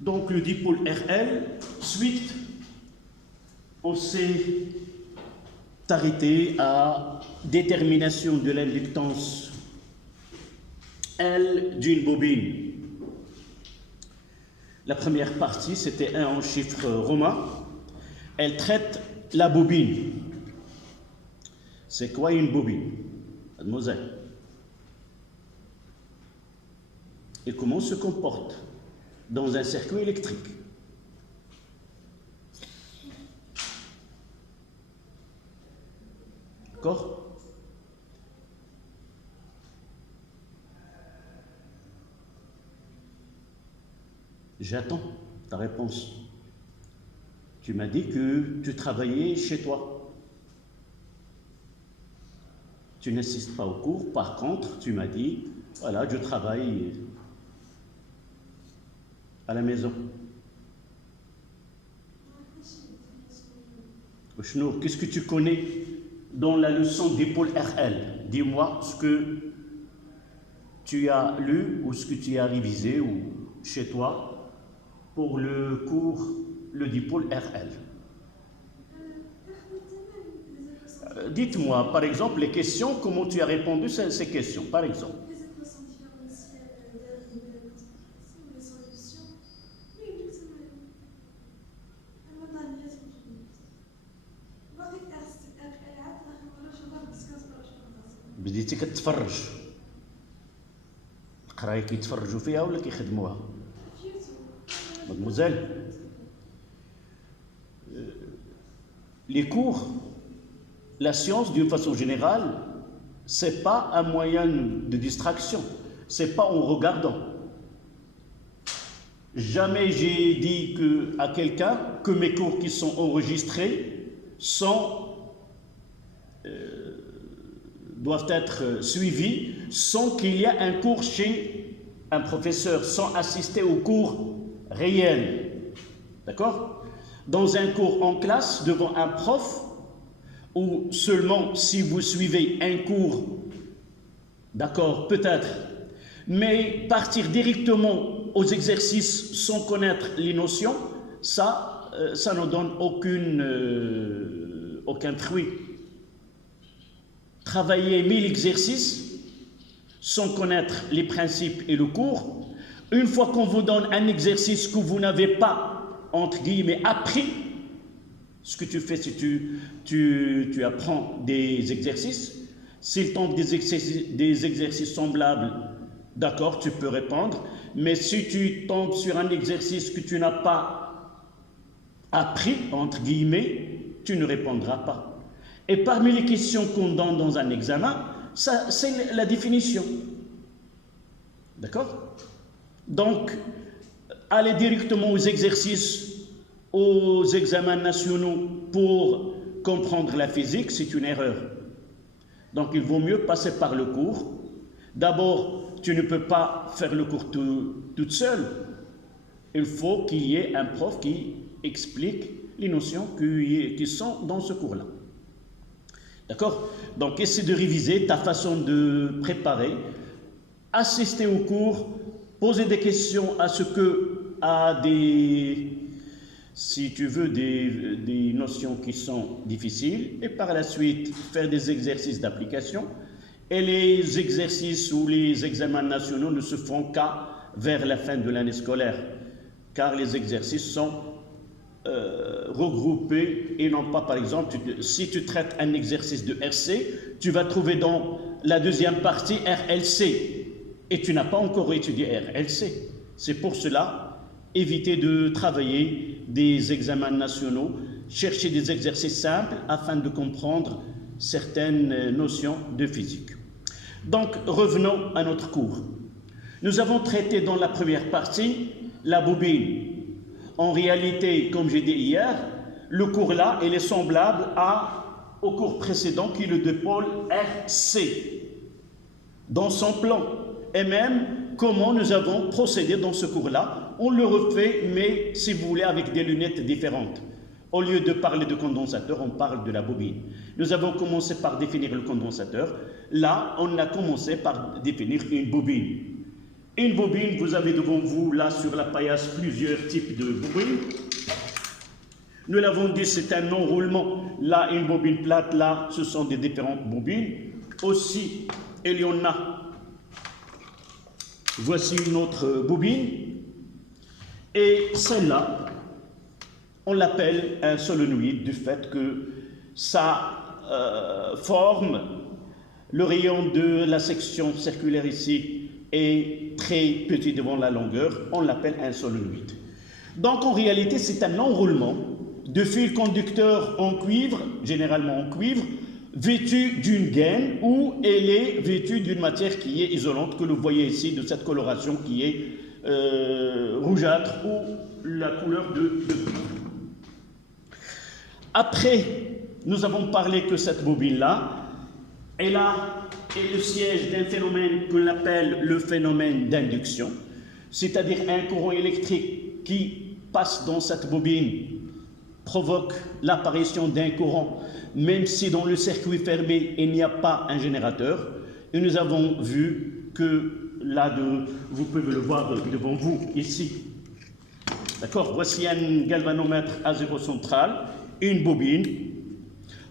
Donc le dipôle RL, suite, on s'est arrêté à détermination de l'inductance L d'une bobine. La première partie, c'était 1 en chiffres romains. Elle traite la bobine. C'est quoi une bobine, mademoiselle? Et comment se comporte dans un circuit électrique? D'accord? J'attends ta réponse. Tu m'as dit que tu travaillais chez toi. Tu n'assistes pas au cours. Par contre, tu m'as dit, voilà, je travaille à la maison. Qu'est-ce que tu connais dans la leçon dipôle RL? Dis-moi ce que tu as lu ou ce que tu as révisé ou chez toi pour le cours, le dipôle RL. Dites-moi, par exemple, les questions, comment tu as répondu à ces questions, par exemple. Les équations différentielles dérivées, les solutions. بديتي كتفرج القرايه كيتفرجوا فيها ولا كيخدموها؟ Mademoiselle, les cours, la science d'une façon générale, c'est pas un moyen de distraction, c'est pas en regardant. Jamais j'ai dit à quelqu'un que mes cours qui sont enregistrés doivent être suivis sans qu'il y ait un cours chez un professeur, sans assister au cours réel. D'accord? Dans un cours en classe, devant un prof, ou seulement si vous suivez un cours, d'accord, peut-être, mais partir directement aux exercices sans connaître les notions, ça ne donne aucun fruit. Travailler 1000 exercices sans connaître les principes et le cours, une fois qu'on vous donne un exercice que vous n'avez pas, entre guillemets, appris, ce que tu fais, c'est tu apprends des exercices. S'il tombe des exercices semblables, d'accord, tu peux répondre. Mais si tu tombes sur un exercice que tu n'as pas appris, entre guillemets, tu ne répondras pas. Et parmi les questions qu'on donne dans un examen, ça, c'est la définition. D'accord? Donc, aller directement aux exercices, aux examens nationaux pour comprendre la physique, c'est une erreur. Donc, il vaut mieux passer par le cours. D'abord, tu ne peux pas faire le cours toute seule. Il faut qu'il y ait un prof qui explique les notions qui sont dans ce cours-là. D'accord? Donc, essaie de réviser ta façon de préparer, assister au cours, poser des questions si tu veux, des notions qui sont difficiles, et par la suite, faire des exercices d'application. Et les exercices ou les examens nationaux ne se font qu'à vers la fin de l'année scolaire, car les exercices sont regroupés et non pas, par exemple, si tu traites un exercice de RC, tu vas trouver dans la deuxième partie RLC, et tu n'as pas encore étudié RLC. C'est pour cela, éviter de travailler des examens nationaux, chercher des exercices simples afin de comprendre certaines notions de physique. Donc, revenons à notre cours. Nous avons traité dans la première partie la bobine. En réalité, comme j'ai dit hier, le cours là, il est semblable au cours précédent qui est le dipôle RC, dans son plan. Et même comment nous avons procédé dans ce cours-là, on le refait, mais si vous voulez, avec des lunettes différentes. Au lieu de parler de condensateur, on parle de la bobine. Nous avons commencé par définir le condensateur. Là, on a commencé par définir une bobine. Une bobine, vous avez devant vous, là, sur la paillasse, plusieurs types de bobines. Nous l'avons dit, c'est un enroulement. Là, une bobine plate, là, ce sont des différentes bobines. Aussi, il y en a. Voici une autre bobine. Et celle-là, on l'appelle un solénoïde du fait que ça forme le rayon de la section circulaire ici est très petit devant la longueur. On l'appelle un solénoïde. Donc, en réalité, c'est un enroulement de fil conducteur en cuivre, généralement en cuivre, vêtu d'une gaine ou elle est vêtue d'une matière qui est isolante, que vous voyez ici, de cette coloration qui est rougeâtre ou la couleur de cuivre. Après, nous avons parlé que cette bobine-là, elle est le siège d'un phénomène que l'on appelle le phénomène d'induction, c'est-à-dire un courant électrique qui passe dans cette bobine provoque l'apparition d'un courant, même si dans le circuit fermé, il n'y a pas un générateur. Et nous avons vu que là, vous pouvez le voir devant vous, ici. D'accord? Voici un galvanomètre à zéro central, une bobine,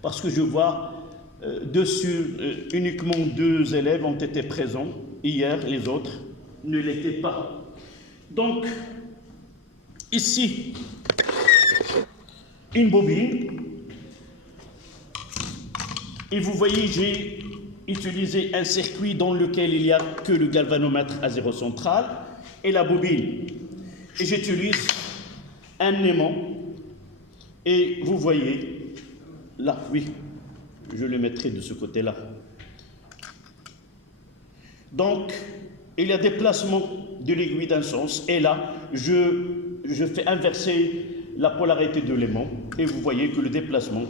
parce que je vois dessus uniquement 2 élèves ont été présents hier, les autres ne l'étaient pas. Donc, ici, une bobine, et vous voyez, j'ai utilisé un circuit dans lequel il n'y a que le galvanomètre à zéro central et la bobine. Et j'utilise un aimant, et vous voyez, là, oui, je le mettrai de ce côté-là. Donc, il y a déplacement de l'aiguille d'un sens, et là, je fais inverser la polarité de l'aimant, et vous voyez que le déplacement,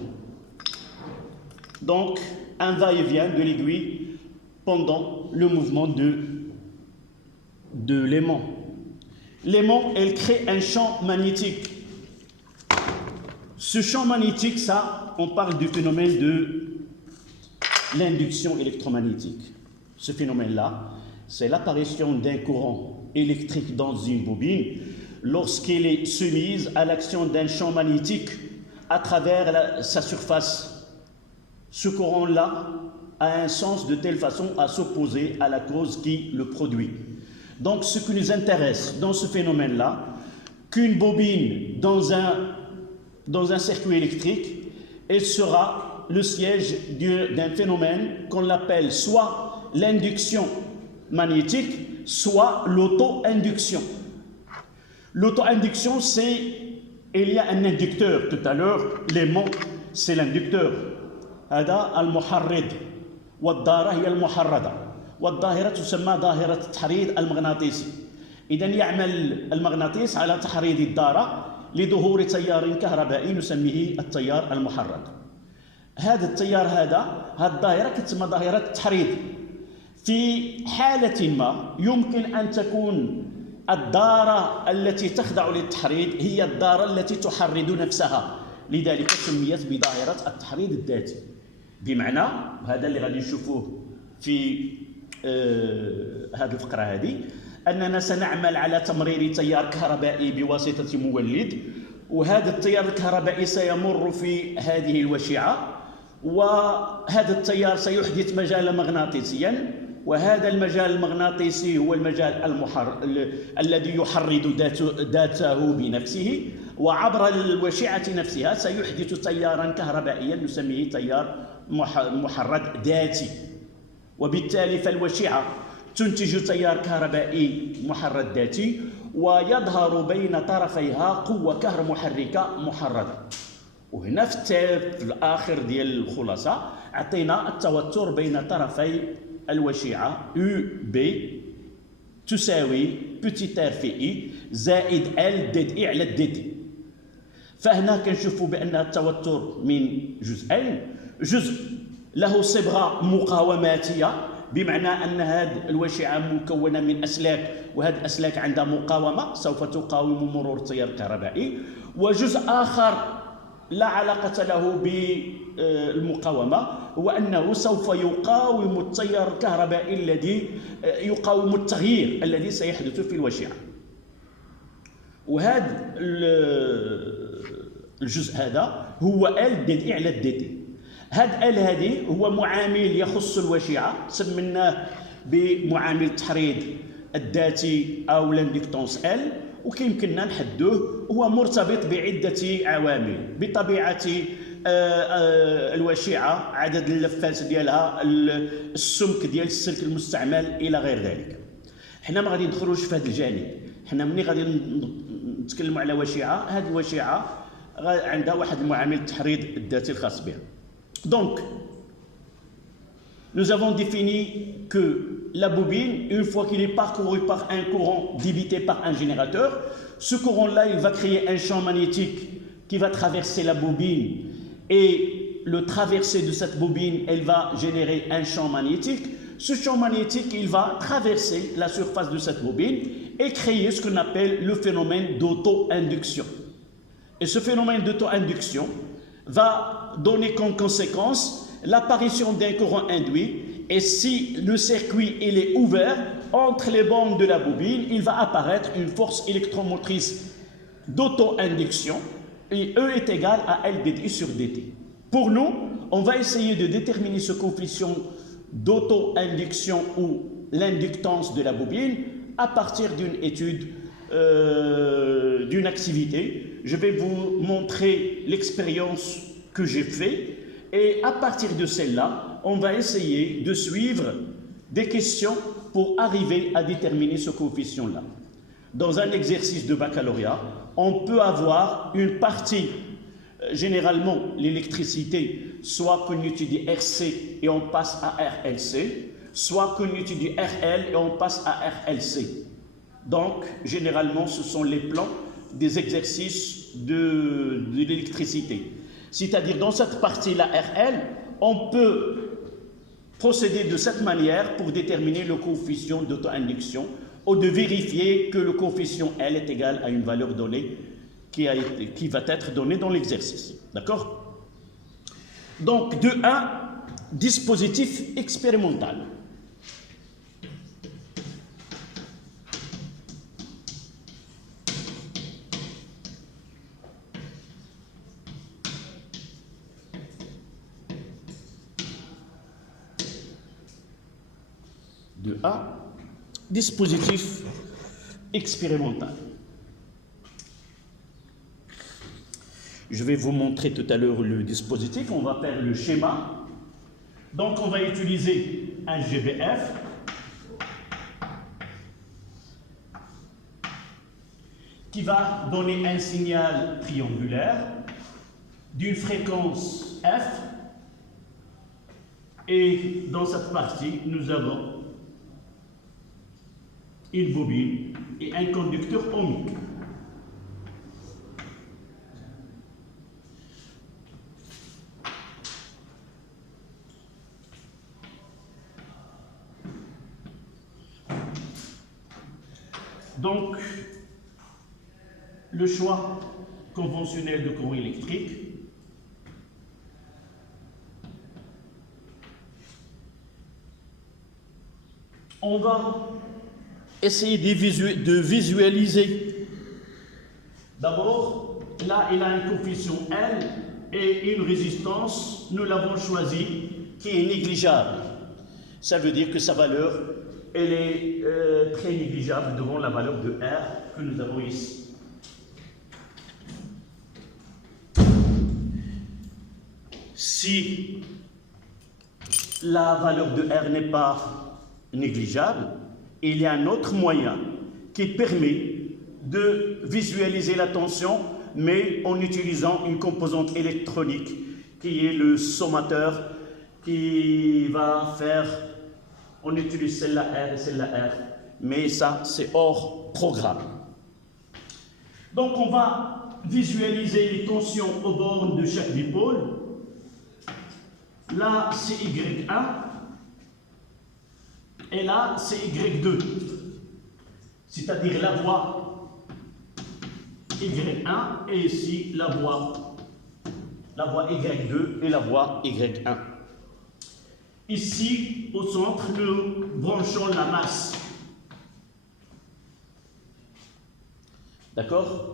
donc un va-et-vient de l'aiguille pendant le mouvement de l'aimant. L'aimant, elle crée un champ magnétique. Ce champ magnétique, ça, on parle du phénomène de l'induction électromagnétique. Ce phénomène-là, c'est l'apparition d'un courant électrique dans une bobine lorsqu'elle est soumise à l'action d'un champ magnétique à travers sa surface. Ce courant-là a un sens de telle façon à s'opposer à la cause qui le produit. Donc, ce qui nous intéresse dans ce phénomène-là, qu'une bobine dans un circuit électrique, elle sera le siège d'un phénomène qu'on appelle soit l'induction magnétique, soit l'auto-induction. L'auto-induction, c'est, il y a un inducteur. Tout à l'heure, l'aimant, c'est l'inducteur. هذا المحرض والدارة هي المحرضة والظاهرة تسمى ظاهرة التحريض المغناطيسي. إذن يعمل المغناطيس على تحريض الدارة لظهور تيار كهربائي نسميه التيار المحرض. هذا التيار هذه الظاهرة تسمى ظاهرة التحريض. في حالة ما يمكن أن تكون الدارة التي تخضع للتحريض هي الدارة التي تحرض نفسها، لذلك سميت بظاهرة التحريض الذاتي. بمعنى هذا اللي غادي نشوفوه في هذه الفقرة هذه، أننا سنعمل على تمرير تيار كهربائي بواسطة مولد، وهذا التيار الكهربائي سيمر في هذه الوشعة، وهذا التيار سيحدث مجالا مغناطيسيا، وهذا المجال المغناطيسي هو المجال الذي يحرض ذاته بنفسه، وعبر الوشعة نفسها سيحدث تيارا كهربائيا نسميه تيار محرض ذاتي. وبالتالي فالوشعة تنتج تيار كهربائي محرض ذاتي، ويظهر بين طرفيها قوة كهرومحركة محرضة. وهنا في الآخر ديال الخلاصة عطينا التوتر بين طرفي الوشعة UB تساوي petit r في I زائد L ضد I على ضد. فهنا كنشوفوا بأن التوتر من جزئين، جزء له صبغة مقاوماتية، بمعنى أن هذه الوشعة مكونة من أسلاك، وهذه الأسلاك عندها مقاومة سوف تقاوم مرور التيار الكهربائي، وجزء آخر لا علاقة له بالمقاومة، هو أنه سوف يقاوم التيار الكهربائي الذي يقاوم التغيير الذي سيحدث في الوشيعة. وهذا الجزء هذا هو ال دي على الدي تي. هذا ال هذه هو معامل يخص الوشيعة، سميناه بمعامل التحريض الذاتي أو لاندكتونس ال، وكيمكننا نحدوه. هو مرتبط بعدة عوامل، بطبيعة الوشيعة، عدد اللفات ديالها، السمك ديال السلك المستعمل إلى غير ذلك. حنا ما غادي ندخلوش في هذا الجانب. حنا ملي غادي نتكلموا على وشيعة، هذه الوشيعة عندها واحد المعامل التحريض الذاتي الخاص بها. Donc, nous avons défini que la bobine, une fois qu'il est parcouru par un courant débité par un générateur, ce courant-là, il va créer un champ magnétique qui va traverser la bobine, et le traversée de cette bobine, elle va générer un champ magnétique. Ce champ magnétique, il va traverser la surface de cette bobine et créer ce qu'on appelle le phénomène d'auto-induction. Et ce phénomène d'auto-induction va donner comme conséquence l'apparition d'un courant induit, et si le circuit il est ouvert entre les bandes de la bobine, il va apparaître une force électromotrice d'auto-induction, et E est égal à L dt sur dt. Pour nous, on va essayer de déterminer ce coefficient d'auto-induction ou l'inductance de la bobine à partir d'une étude, d'une activité. Je vais vous montrer l'expérience que j'ai faite, et à partir de celle-là, on va essayer de suivre des questions pour arriver à déterminer ce coefficient-là. Dans un exercice de baccalauréat, on peut avoir une partie, généralement l'électricité, soit qu'on étudie RC et on passe à RLC, soit qu'on étudie RL et on passe à RLC. Donc, généralement, ce sont les plans des exercices de l'électricité. C'est-à-dire, dans cette partie-là, RL, on peut procéder de cette manière pour déterminer le coefficient d'auto-induction, ou de vérifier que le coefficient L est égal à une valeur donnée qui va être donnée dans l'exercice. D'accord? Donc, 2.1, dispositif expérimental. De A, dispositif expérimental. Je vais vous montrer tout à l'heure le dispositif. On va faire le schéma. Donc, on va utiliser un GBF qui va donner un signal triangulaire d'une fréquence F. Et dans cette partie, nous avons une bobine et un conducteur ohmique. Donc, le choix conventionnel de courant électrique. On va essayer de visualiser. D'abord, là, il a un coefficient L et une résistance, nous l'avons choisi, qui est négligeable. Ça veut dire que sa valeur, elle est très négligeable devant la valeur de R que nous avons ici. Si la valeur de R n'est pas négligeable, il y a un autre moyen qui permet de visualiser la tension, mais en utilisant une composante électronique qui est le sommateur qui va faire, on utilise celle-là R et celle-là R, mais ça c'est hors programme. Donc on va visualiser les tensions aux bornes de chaque dipôle. Là c'est Y1 et là c'est Y2, c'est-à-dire la voie Y1 et ici la voie la voie Y2 et la voie Y1. Ici, au centre, nous branchons la masse. D'accord?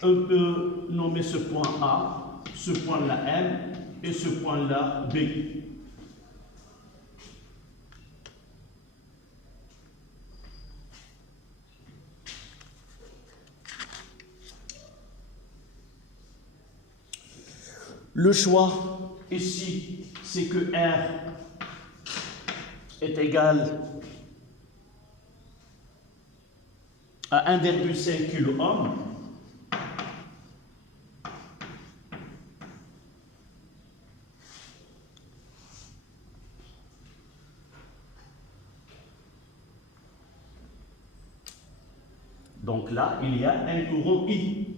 On peut nommer ce point A, ce point-là M et ce point-là B. Le choix ici, c'est que R est égal à 1,5 kOhm. Donc là, il y a un courant I.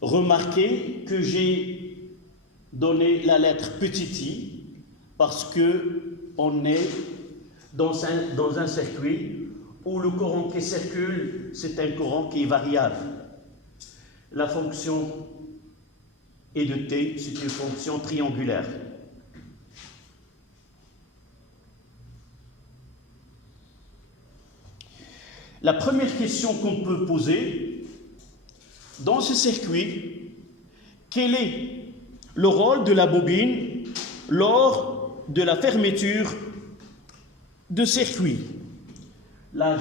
Remarquez que j'ai donné la lettre petit i parce que on est dans un circuit où le courant qui circule, c'est un courant qui est variable. La fonction E de t, c'est une fonction triangulaire. La première question qu'on peut poser, dans ce circuit, quel est le rôle de la bobine lors de la fermeture de circuit? Là,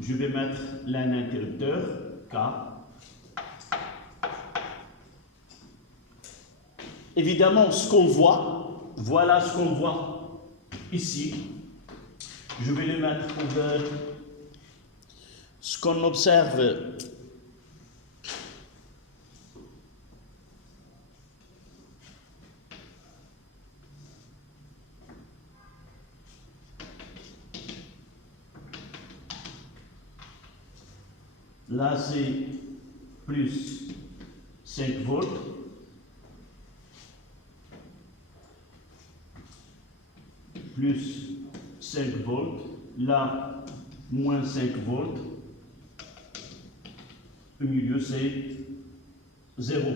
je vais mettre un interrupteur, K. Évidemment, ce qu'on voit, voilà ce qu'on voit ici. Je vais le mettre pour ce qu'on observe. Là, c'est plus 5 volts. Plus 5 volts. Là, moins 5 volts. Au milieu, c'est 0.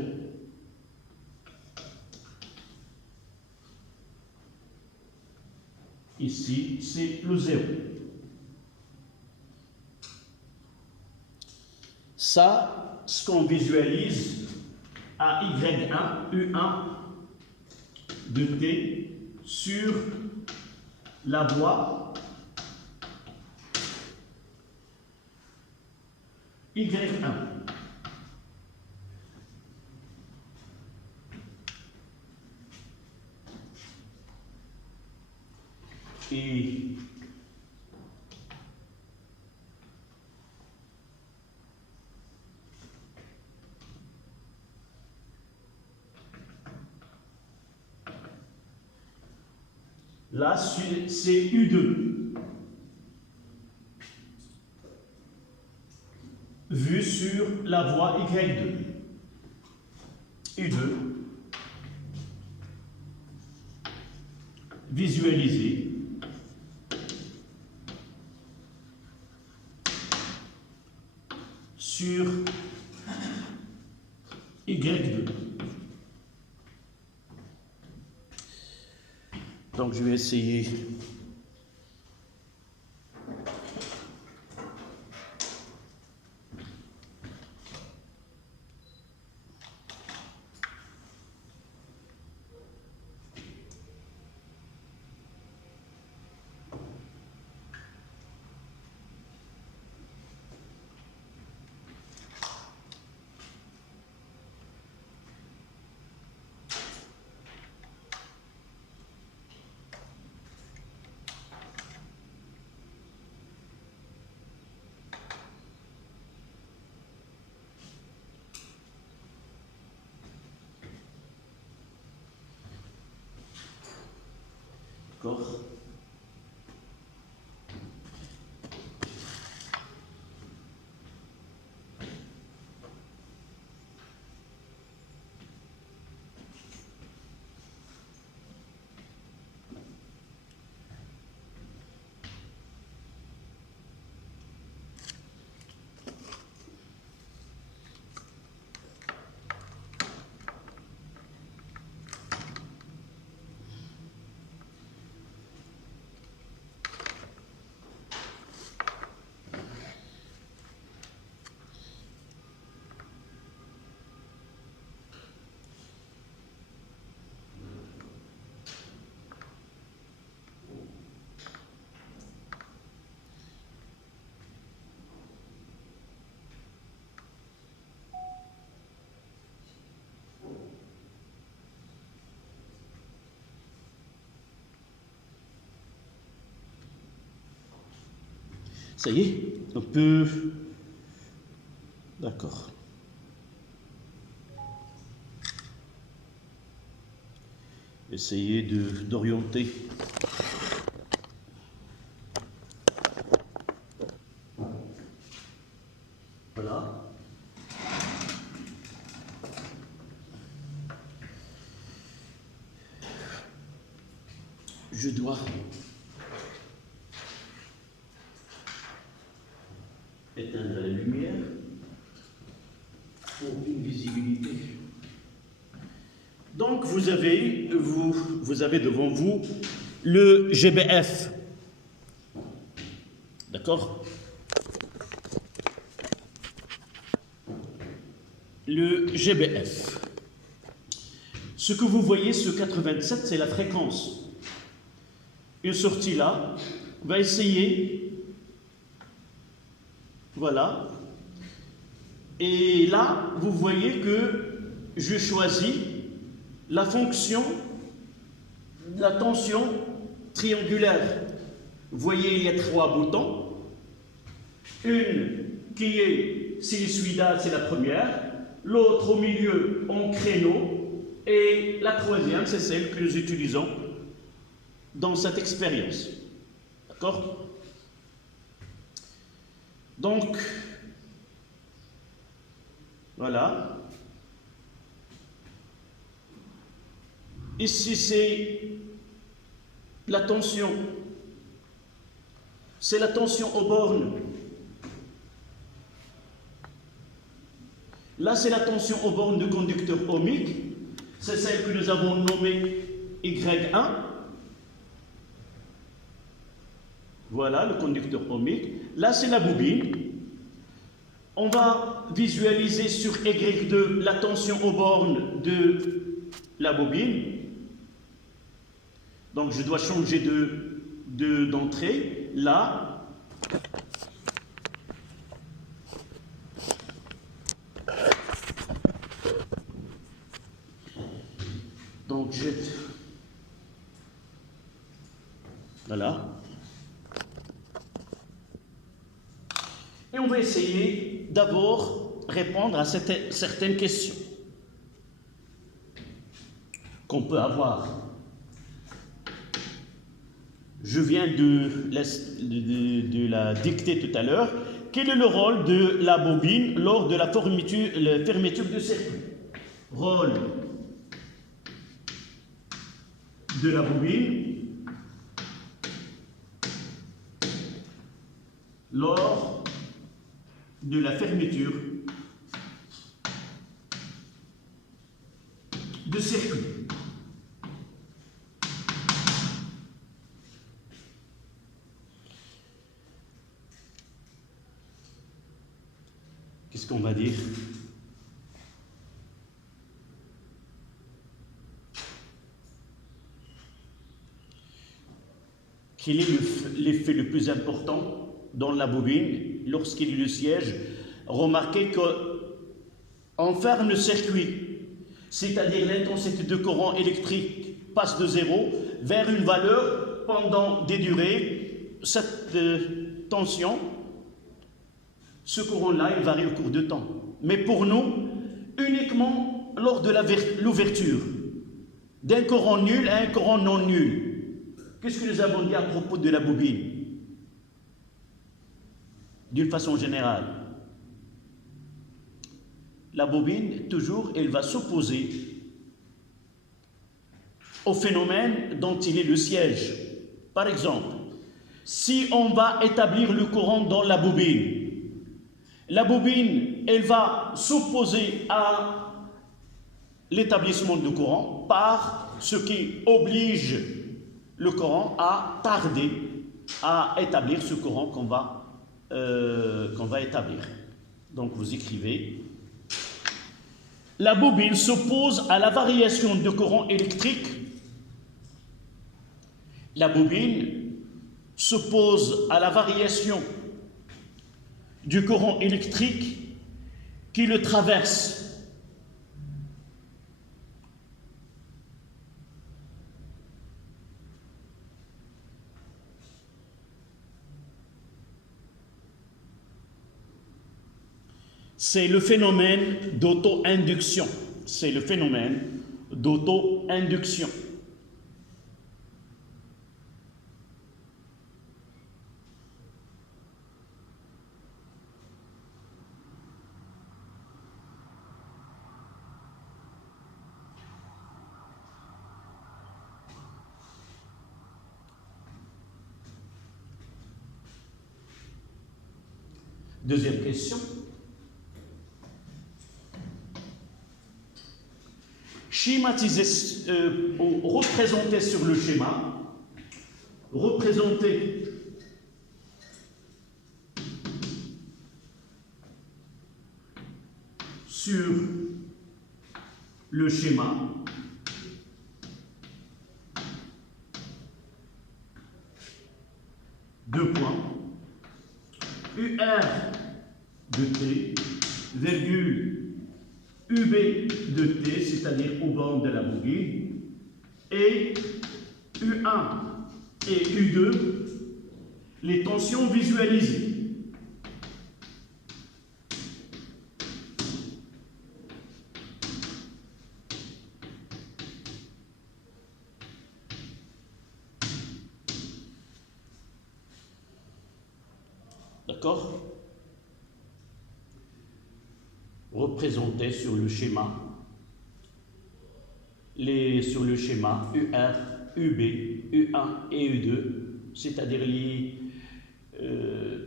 Ici, c'est plus 0. Ça, ce qu'on visualise à Y1, U1 de T sur la voie Y1. Et là, c'est U2, vu sur la voie Y2. U2, visualisé. Sur Y2. Donc je vais essayer. D'accord. Ça y est, on peut... D'accord. Essayez d'orienter. Voilà. Je dois éteindre la lumière pour une visibilité. Donc vous avez devant vous le GBF. D'accord? Le GBF. Ce que vous voyez, ce 87, c'est la fréquence. Une sortie là, on va essayer. Voilà. Et là, vous voyez que je choisis la fonction de la tension triangulaire. Vous voyez, il y a 3 boutons. Une qui est sinusoïdale, c'est la première. L'autre au milieu en créneau. Et la troisième, c'est celle que nous utilisons dans cette expérience. D'accord? Donc, voilà. Ici, c'est la tension. C'est la tension aux bornes. Là, c'est la tension aux bornes de conducteur ohmique. C'est celle que nous avons nommée Y1. Voilà, le conducteur ohmique. Là, c'est la bobine. On va visualiser sur Y2 la tension aux bornes de la bobine. Donc, je dois changer d'entrée. Là. Donc, voilà. Et on va essayer d'abord répondre à certaines questions qu'on peut avoir. Je viens de la dicter tout à l'heure. Quel est le rôle de la bobine lors de la fermeture du circuit? Rôle de la bobine lors de la fermeture de circuit. Qu'est-ce qu'on va dire? Quel est l'effet le plus important dans la bobine lorsqu'il y a le siège? Remarquez qu'on ferme le circuit, c'est-à-dire l'intensité de courant électrique passe de 0 vers une valeur pendant des durées. Cette tension, ce courant-là, il varie au cours de temps. Mais pour nous, uniquement lors de l'ouverture d'un courant nul à un courant non nul. Qu'est-ce que nous avons dit à propos de la bobine? D'une façon générale, la bobine, toujours, elle va s'opposer au phénomène dont il est le siège. Par exemple, si on va établir le courant dans la bobine, elle va s'opposer à l'établissement du courant par ce qui oblige le courant à tarder à établir ce courant qu'on va établir. Donc vous écrivez: la bobine s'oppose à la variation de courant électrique. La bobine s'oppose à la variation du courant électrique qui le traverse. C'est le phénomène d'auto-induction. C'est le phénomène d'auto-induction. Deuxième question. Schématiser, représenter sur le schéma, représenter sur le schéma deux points, UR de T, virgule UB de T, c'est-à-dire aux bornes de la bobine, et U1 et U2, les tensions visualisées. D'accord? Représenté sur le schéma, sur le schéma UR, UB, U1 et U2, c'est-à-dire les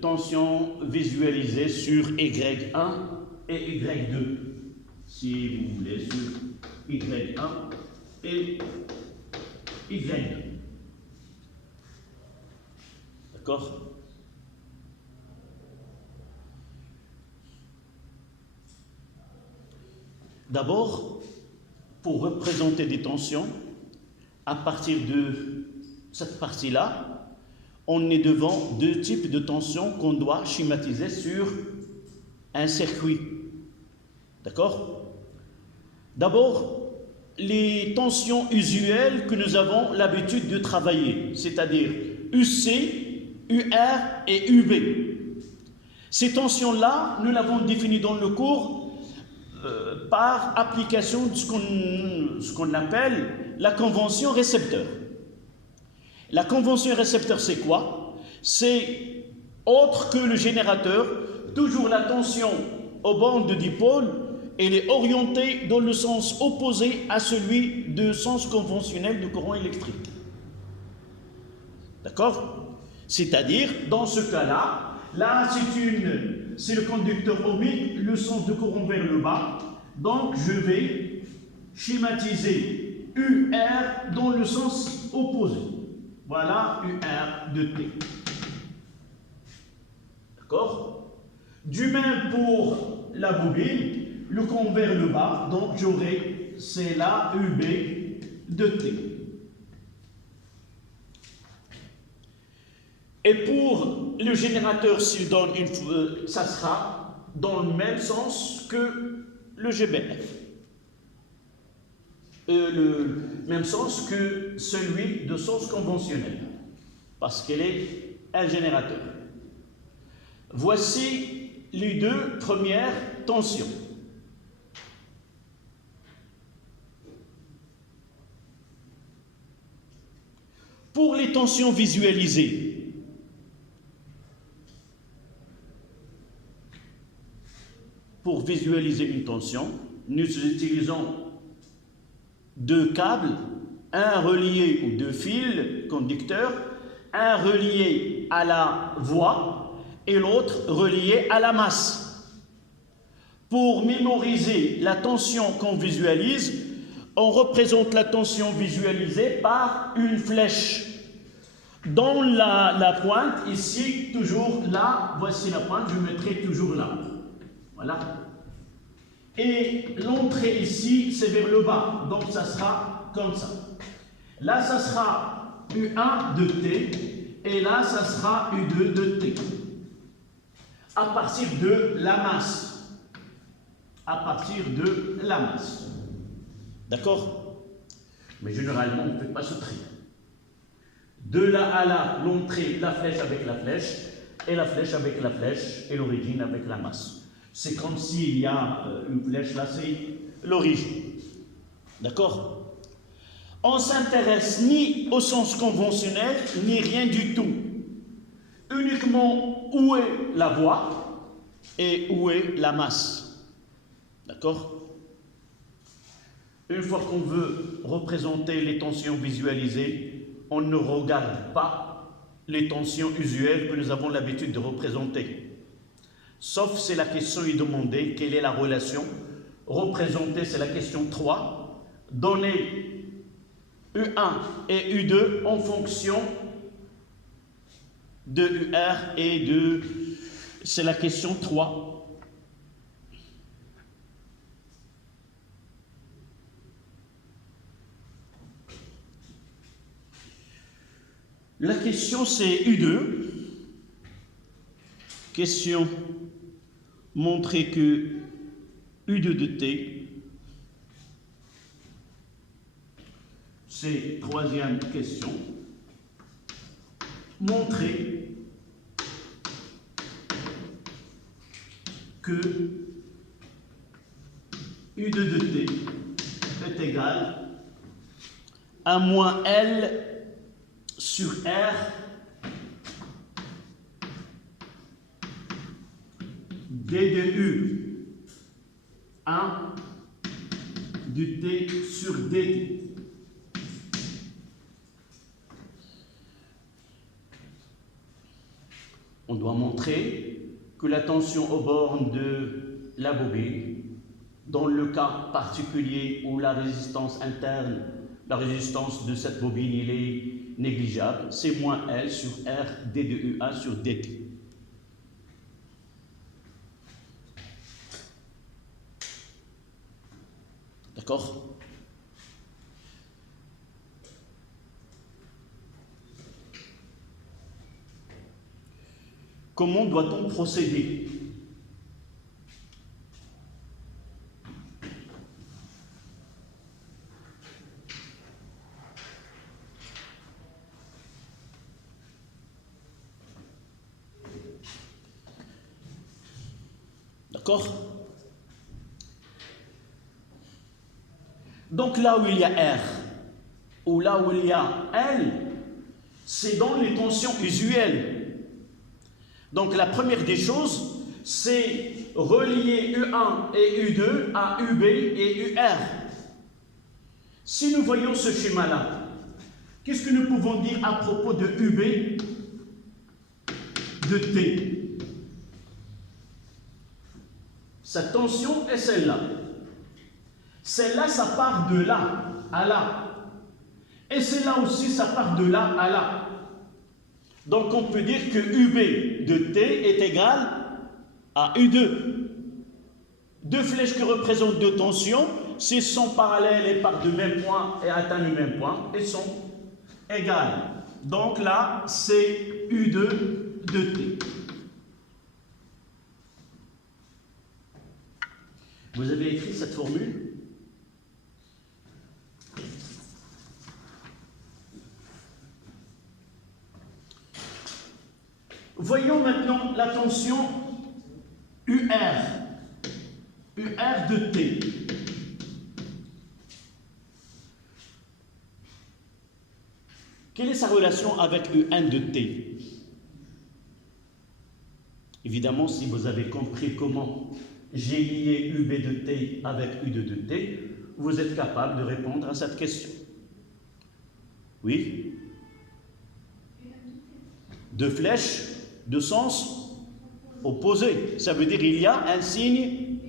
tensions visualisées sur Y1 et Y2, si vous voulez, sur Y1 et Y2. D'accord? D'abord, pour représenter des tensions, à partir de cette partie-là, on est devant deux types de tensions qu'on doit schématiser sur un circuit. D'accord? D'abord, les tensions usuelles que nous avons l'habitude de travailler, c'est-à-dire UC, UR et UB. Ces tensions-là, nous l'avons définies dans le cours par application de ce qu'on appelle la convention récepteur. La convention récepteur, c'est quoi? C'est autre que le générateur, toujours la tension aux bornes de dipôle, elle est orientée dans le sens opposé à celui de sens conventionnel du courant électrique. D'accord? C'est-à-dire, dans ce cas-là, là, c'est le conducteur ohmique, le sens de courant vers le bas. Donc, je vais schématiser UR dans le sens opposé. Voilà UR de T. D'accord? Du même pour la bobine, le courant vers le bas. Donc, j'aurai, c'est là UB de T. Et pour le générateur, s'il donne ça sera dans le même sens que le GBF. Le même sens que celui de sens conventionnel, parce qu'elle est un générateur. Voici les deux premières tensions. Pour les tensions visualisées, pour visualiser une tension, nous utilisons deux câbles, un relié ou deux fils conducteurs, un relié à la voie et l'autre relié à la masse. Pour mémoriser la tension qu'on visualise, on représente la tension visualisée par une flèche. Dans la pointe, ici, toujours là, voici la pointe, je mettrai toujours là. Voilà. Et l'entrée ici, c'est vers le bas, donc ça sera comme ça. Là, ça sera U1 de T, et là, ça sera U2 de T. À partir de la masse. À partir de la masse. D'accord? Mais généralement, on ne fait pas ce tri. De là à là, l'entrée, la flèche avec la flèche, et la flèche avec la flèche, et l'origine avec la masse. C'est comme s'il y a une flèche là, c'est l'origine. D'accord? On ne s'intéresse ni au sens conventionnel, ni rien du tout. Uniquement où est la voie et où est la masse. D'accord? Une fois qu'on veut représenter les tensions visualisées, on ne regarde pas les tensions usuelles que nous avons l'habitude de représenter. Sauf si la question est demandée, quelle est la relation? Représenter, c'est la question 3. Donner U1 et U2 en fonction de UR et de... C'est la question 3. La question c'est U2. Question montrer que U2 de T, c'est troisième question. Montrer que U2 de T est égal à moins L sur R D de U1 du T sur DT. On doit montrer que la tension aux bornes de la bobine, dans le cas particulier où la résistance interne, la résistance de cette bobine, il est négligeable, c'est moins L sur R D de U1 sur DT. D'accord? Comment doit-on procéder? D'accord? Donc là où il y a R, ou là où il y a L, c'est dans les tensions usuelles. Donc la première des choses, c'est relier U1 et U2 à UB et UR. Si nous voyons ce schéma-là, qu'est-ce que nous pouvons dire à propos de UB de T? Sa tension est celle-là. Celle-là, ça part de là à là. Et celle-là aussi, ça part de là à là. Donc on peut dire que UB de T est égal à U2. Deux flèches qui représentent deux tensions, s'ils sont parallèles et partent du même point et atteignent le même point, elles sont égales. Donc là, c'est U2 de T. Vous avez écrit cette formule? Voyons maintenant la tension UR. UR de T. Quelle est sa relation avec U1 de T? Évidemment, si vous avez compris comment j'ai lié UB de T avec U2 de T, vous êtes capable de répondre à cette question. Oui? Deux flèches de sens opposé. Ça veut dire qu'il y a un signe.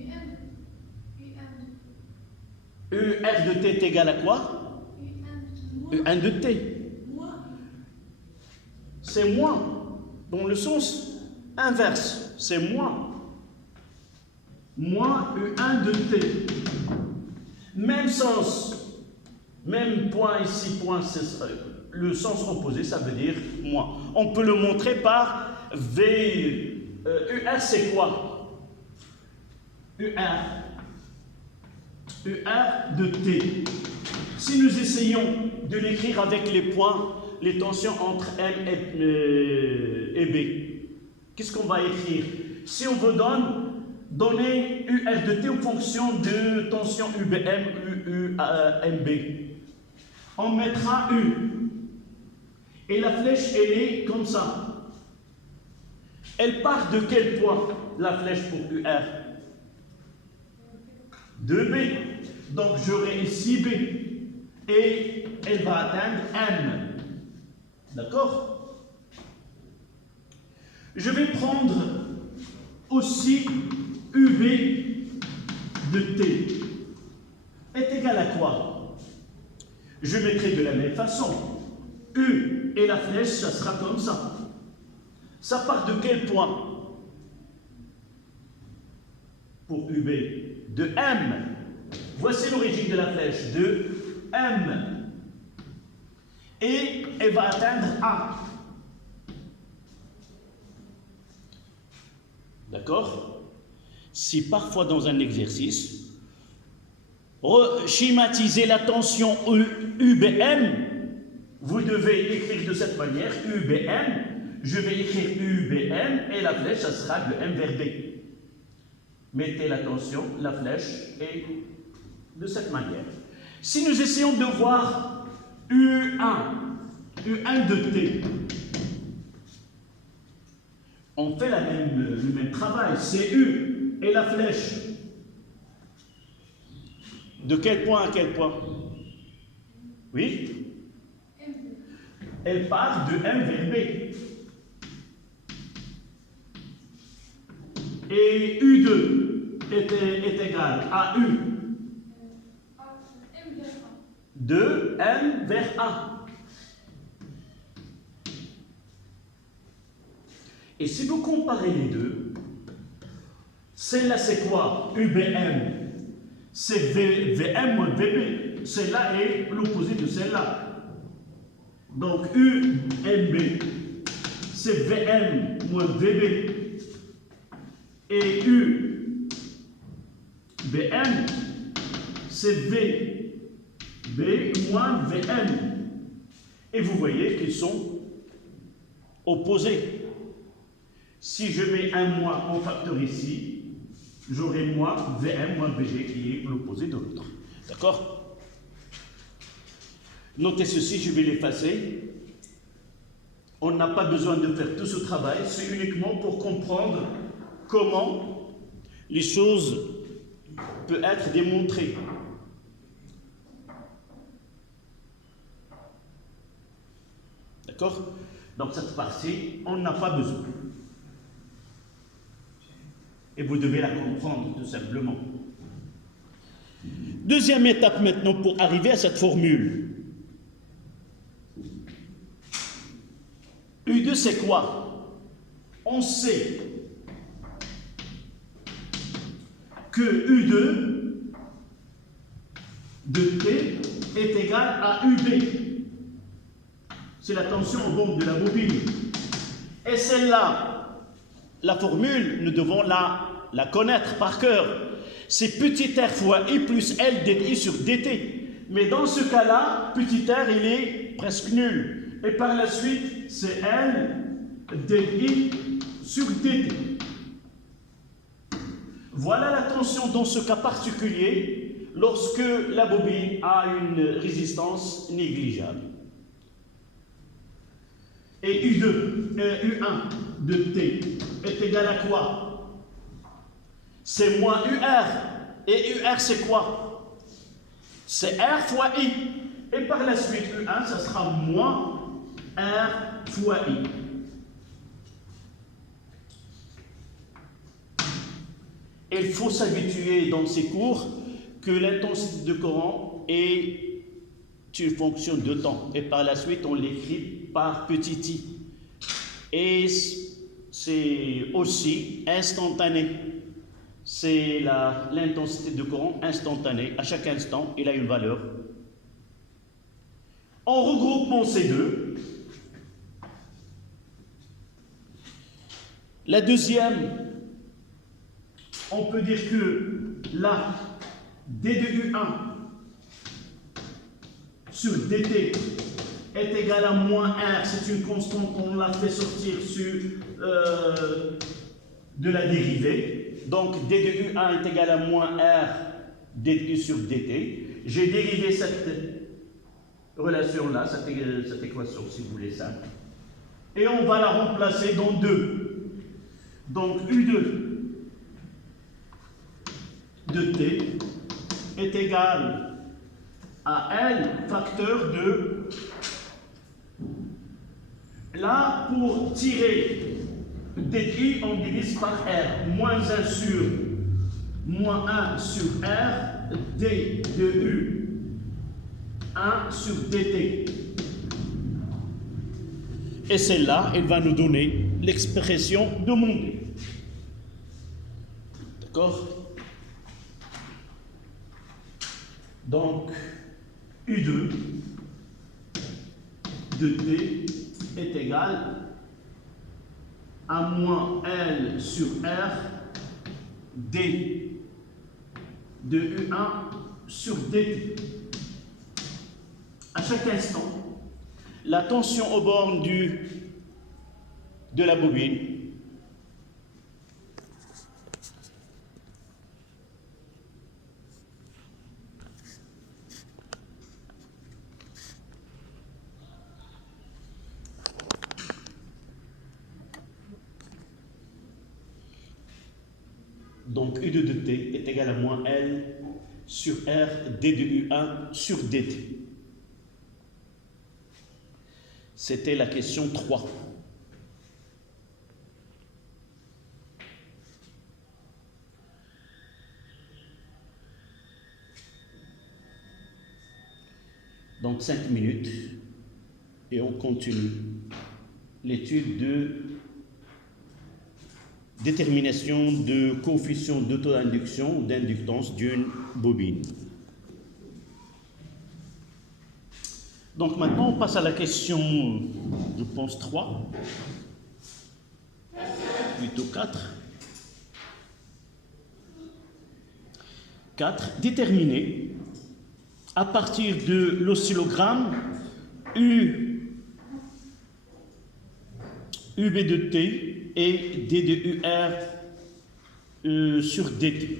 UR de T est égal à quoi? U1 de T. C'est moins, dans le sens inverse. C'est moins. Moins U1 de T. Même sens. Même point ici, point, c'est le sens opposé, ça veut dire moins. On peut le montrer par V. UR, c'est quoi? UR. UR de T. Si nous essayons de l'écrire avec les points, les tensions entre M et B, qu'est-ce qu'on va écrire? Si on veut donner UR de T en fonction de tension UBM, UMB, on mettra U. Et la flèche, elle est comme ça. Elle part de quel point, la flèche pour UR? De B. Donc j'aurai ici B. Et elle va atteindre M. D'accord? Je vais prendre aussi UB de T. Est égal à quoi? Je mettrai de la même façon. U et la flèche, ça sera comme ça. Ça part de quel point? Pour UB, de M. Voici l'origine de la flèche, de M. Et elle va atteindre A. D'accord? Si parfois dans un exercice, schématiser la tension UBM, vous devez écrire de cette manière, UBM, je vais écrire UBM et la flèche, ça sera de M vers B. Mettez la tension, la flèche, et de cette manière. Si nous essayons de voir U1 de T, on fait le même travail, c'est U et la flèche. De quel point à quel point? Oui? Elle part de M vers B. Et U2 est égal à U de M vers A. Et si vous comparez les deux, celle-là c'est quoi? UBM. C'est VM moins VB. Celle-là est l'opposé de celle-là. Donc UMB, c'est VM moins VB. Et UBM, c'est VB moins VM. Et vous voyez qu'ils sont opposés. Si je mets un moins en facteur ici, j'aurai moins VM moins VB qui est l'opposé de l'autre. D'accord? Notez ceci, je vais l'effacer. On n'a pas besoin de faire tout ce travail, c'est uniquement pour comprendre comment les choses peuvent être démontrées. D'accord? Donc cette partie, on n'a pas besoin. Et vous devez la comprendre tout simplement. Deuxième étape maintenant pour arriver à cette formule. U2 c'est quoi? On sait que U2 de T est égal à UB. C'est la tension aux bombes de la bobine. Et celle-là, la formule, nous devons la connaître par cœur. C'est petit r fois I plus L dI sur dt. Mais dans ce cas-là, petit r, il est presque nul. Et par la suite, c'est L dI sur dt. Voilà la tension dans ce cas particulier, lorsque la bobine a une résistance négligeable. Et U1 de T est égal à quoi? C'est moins UR. Et UR, c'est quoi? C'est R fois I. Et par la suite, U1, ça sera moins R fois I. Il faut s'habituer dans ces cours que l'intensité de courant est une fonction de temps. Et par la suite, on l'écrit par petit i. Et c'est aussi instantané. C'est l'intensité de courant instantanée. À chaque instant, il a une valeur. En regroupant ces deux, la deuxième, on peut dire que là, d de U1 sur dt est égal à moins R, c'est une constante qu'on l'a fait sortir de la dérivée. Donc d de U1 est égal à moins R dt sur dt. J'ai dérivé cette relation-là, cette équation, si vous voulez ça. Et on va la remplacer dans 2. Donc U2 de t est égal à L facteur de... Là, pour tirer dt, on divise par R. Moins 1 sur R, d de U, 1 sur dt. Et celle-là, elle va nous donner l'expression demandée. D'accord? Donc, U2 de t est égal à moins L sur R d de U1 sur dt. À chaque instant, la tension aux bornes de la bobine donc U2 de t est égal à moins L sur R d de U1 sur dt. C'était la question 3. Donc 5 minutes et on continue l'étude de détermination de coefficient d'auto-induction ou d'inductance d'une bobine. Donc maintenant, on passe à la question, je pense, 3, plutôt 4. 4. Déterminer à partir de l'oscillogramme UB de T et D de UR sur dt.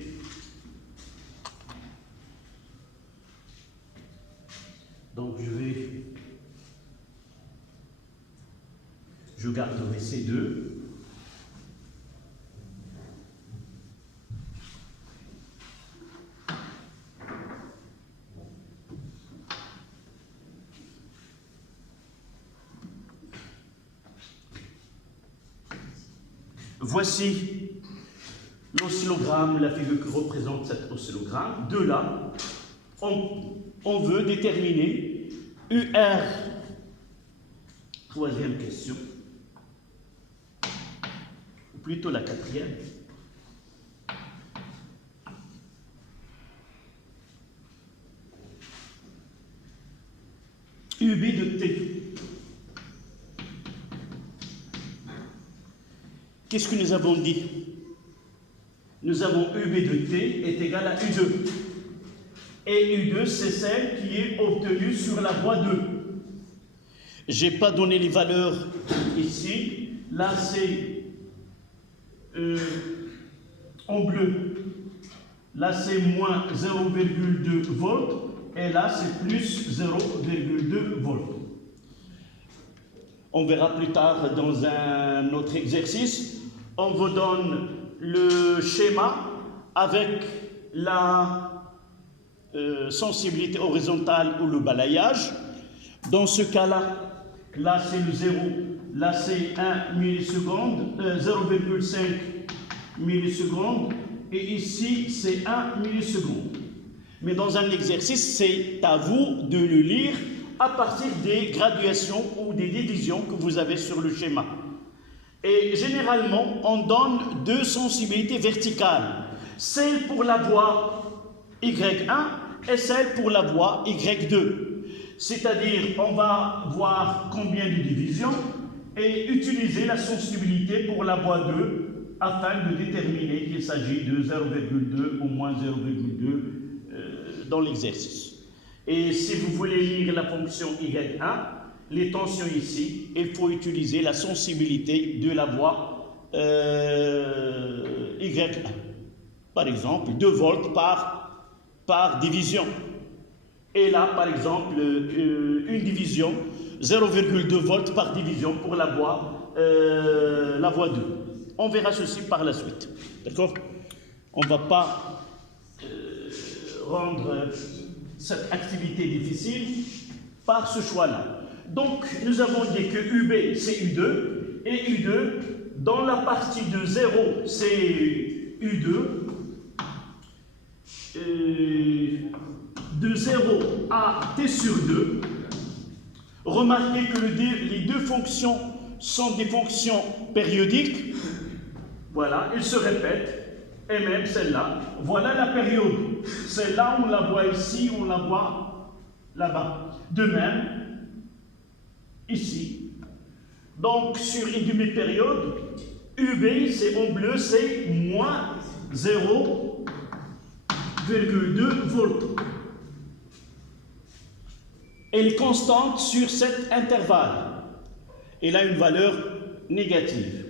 Donc je garderai ces deux. Voici l'oscillogramme, la figure qui représente cet oscillogramme. De là, on veut déterminer UR. Troisième question, ou plutôt la quatrième. UB de T. Qu'est-ce que nous avons dit? Nous avons UB de T est égal à U2. Et U2, c'est celle qui est obtenue sur la voie 2. Je n'ai pas donné les valeurs ici. Là, c'est en bleu. Là, c'est moins 0,2 volts. Et là, c'est plus 0,2 volts. On verra plus tard dans un autre exercice. On vous donne le schéma avec la sensibilité horizontale ou le balayage. Dans ce cas-là, là c'est le 0, là c'est 1 milliseconde, 0,5 millisecondes, et ici c'est 1 milliseconde. Mais dans un exercice, c'est à vous de le lire à partir des graduations ou des divisions que vous avez sur le schéma. Et généralement, on donne deux sensibilités verticales, celle pour la voie Y1 et celle pour la voie Y2. C'est-à-dire, on va voir combien de divisions et utiliser la sensibilité pour la voie 2 afin de déterminer qu'il s'agit de 0,2 ou moins 0,2 dans l'exercice. Et si vous voulez lire la fonction Y1, les tensions ici, il faut utiliser la sensibilité de la voie Y1. Par exemple, 2 volts par division. Et là, par exemple, une division, 0,2 volts par division pour la voie 2. On verra ceci par la suite. D'accord? On ne va pas rendre cette activité difficile par ce choix-là. Donc, nous avons dit que UB, c'est U2, et U2, dans la partie de 0, c'est U2, de 0 à T sur 2. Remarquez que les deux fonctions sont des fonctions périodiques. Voilà, ils se répètent. Et même celle-là, voilà la période. Celle-là, on la voit ici, on la voit là-bas. De même, ici. Donc, sur une demi-période, UB, c'est en bleu, c'est moins 0,2 volts. Elle est constante sur cet intervalle. Elle a une valeur négative.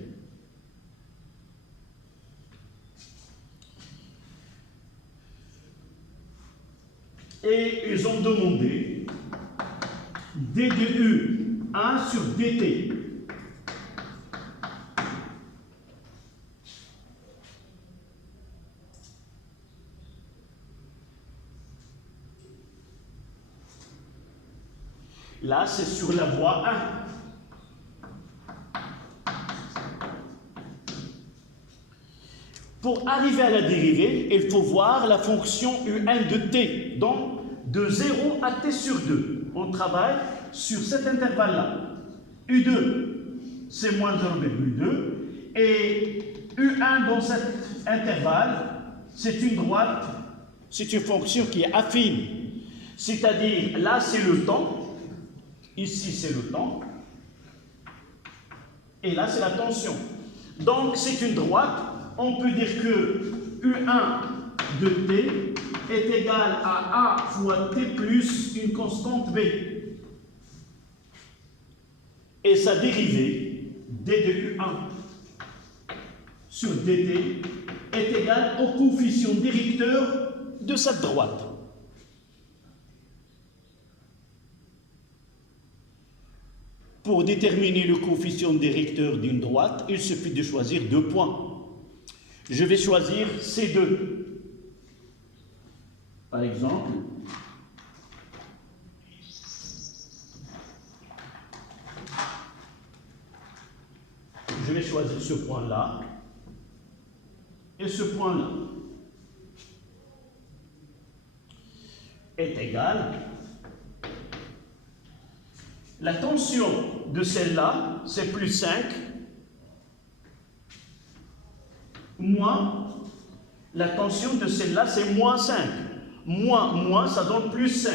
Et ils ont demandé DDU 1 sur DT. Là, c'est sur la voie 1. Pour arriver à la dérivée, il faut voir la fonction U1 de t, donc de 0 à t sur 2. On travaille sur cet intervalle-là. U2, c'est moins 0,2. Et U1 dans cet intervalle, c'est une droite, c'est une fonction qui est affine. C'est-à-dire, là, c'est le temps. Ici, c'est le temps. Et là, c'est la tension. Donc, c'est une droite. On peut dire que U1 de t est égal à A fois t plus une constante B. Et sa dérivée, d de U1 sur dt, est égale au coefficient directeur de cette droite. Pour déterminer le coefficient directeur d'une droite, il suffit de choisir 2 points. Je vais choisir C2. Par exemple, je vais choisir ce point-là et ce point-là est égal. La tension de celle-là, c'est plus 5, moins la tension de celle-là, c'est moins 5. Moins, ça donne plus 5.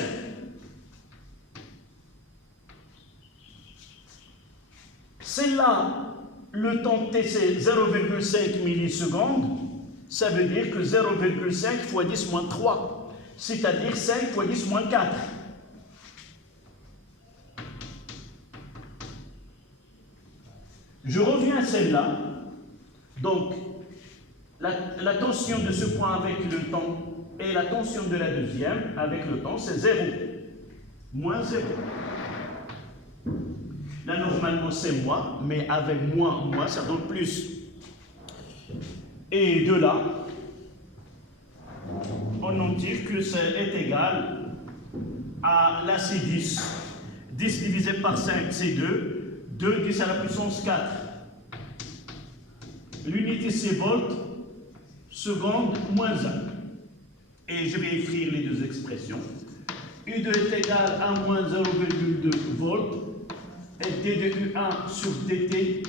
Celle-là, le temps t, c'est 0,5 millisecondes. Ça veut dire que 0,5 fois 10 moins 3, c'est-à-dire 5 fois 10 moins 4. Je reviens à celle-là. Donc, la tension de ce point avec le temps et la tension de la deuxième avec le temps, c'est 0. Moins 0. Là, normalement, c'est moins, mais avec moins, ça donne plus. Et de là, on en tire que c'est est égal à la C10. 10 divisé par 5, c'est 2. 2, 10 à la puissance 4. L'unité c'est volt, seconde, moins 1. Et je vais écrire les deux expressions. U2 est égal à moins 0,2 volts. Et d de U1 sur dt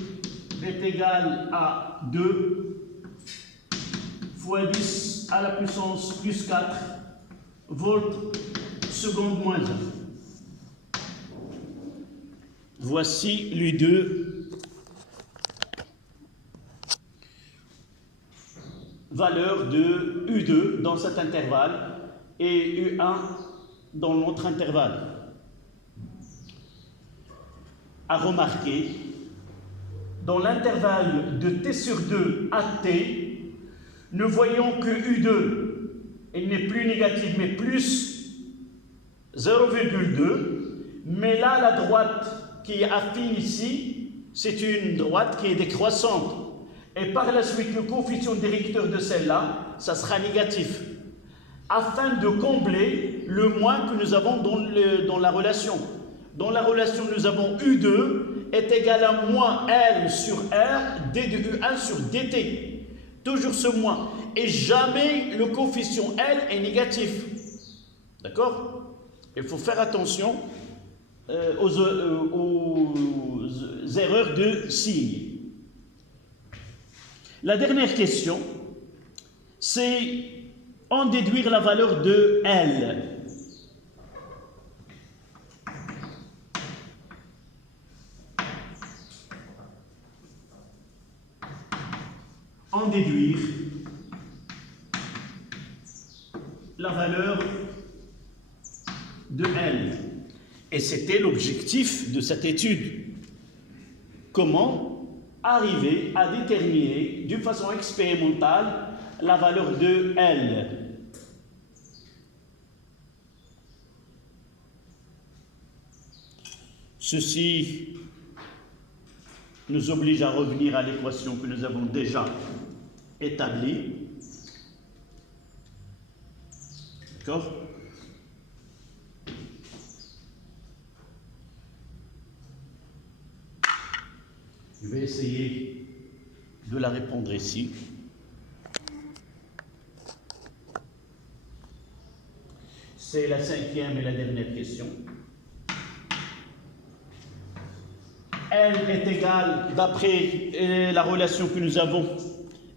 est égal à 2 fois 10 à la puissance plus 4 volts seconde moins 1. Voici l'U2, valeur de U2 dans cet intervalle et U1 dans l'autre intervalle. À remarquer, dans l'intervalle de t sur 2 à t, nous voyons que U2 il n'est plus négatif mais plus 0,2, mais là la droite qui est affine ici, c'est une droite qui est décroissante. Et par la suite, le coefficient directeur de celle-là, ça sera négatif, afin de combler le moins que nous avons dans la relation. Dans la relation, nous avons U2 est égal à moins L sur R, D de U1 sur DT. Toujours ce moins. Et jamais le coefficient L est négatif. D'accord? Il faut faire attention aux erreurs de signe. La dernière question, c'est en déduire la valeur de L. En déduire la valeur de L. Et c'était l'objectif de cette étude. Comment arriver à déterminer d'une façon expérimentale la valeur de L. Ceci nous oblige à revenir à l'équation que nous avons déjà établie. D'accord? Je vais essayer de la répondre ici. C'est la cinquième et la dernière question. L est égale, d'après la relation que nous avons,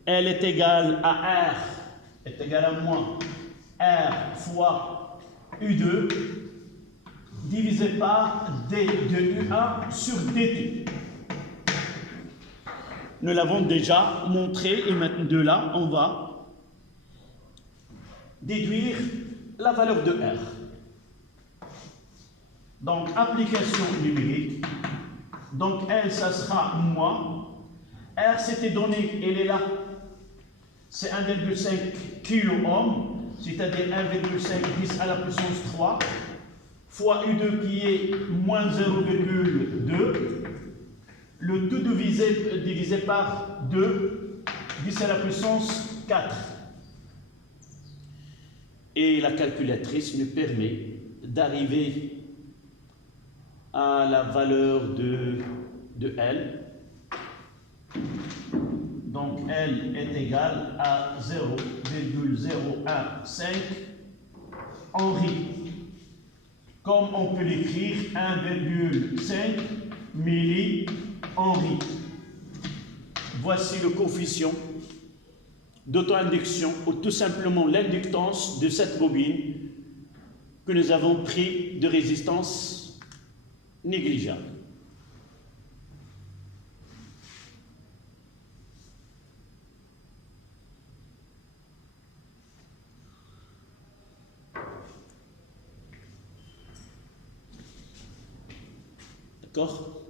L est égale à R, est égal à moins R fois U2 divisé par D de U1 sur DT. Nous l'avons déjà montré et maintenant de là, on va déduire la valeur de R. Donc, application numérique. Donc, L, ça sera moins. R, c'était donné, elle est là. C'est 1,5 kOhm, c'est-à-dire 1,5 10 à la puissance 3, fois U2 qui est moins 0,2. Le tout divisé par 2, 10 à la puissance 4. Et la calculatrice nous permet d'arriver à la valeur de L. Donc L est égal à 0,015 Henri. Comme on peut l'écrire, 1,5 milli-Henri. Voici le coefficient d'auto-induction ou tout simplement l'inductance de cette bobine que nous avons pris de résistance négligeable. D'accord ?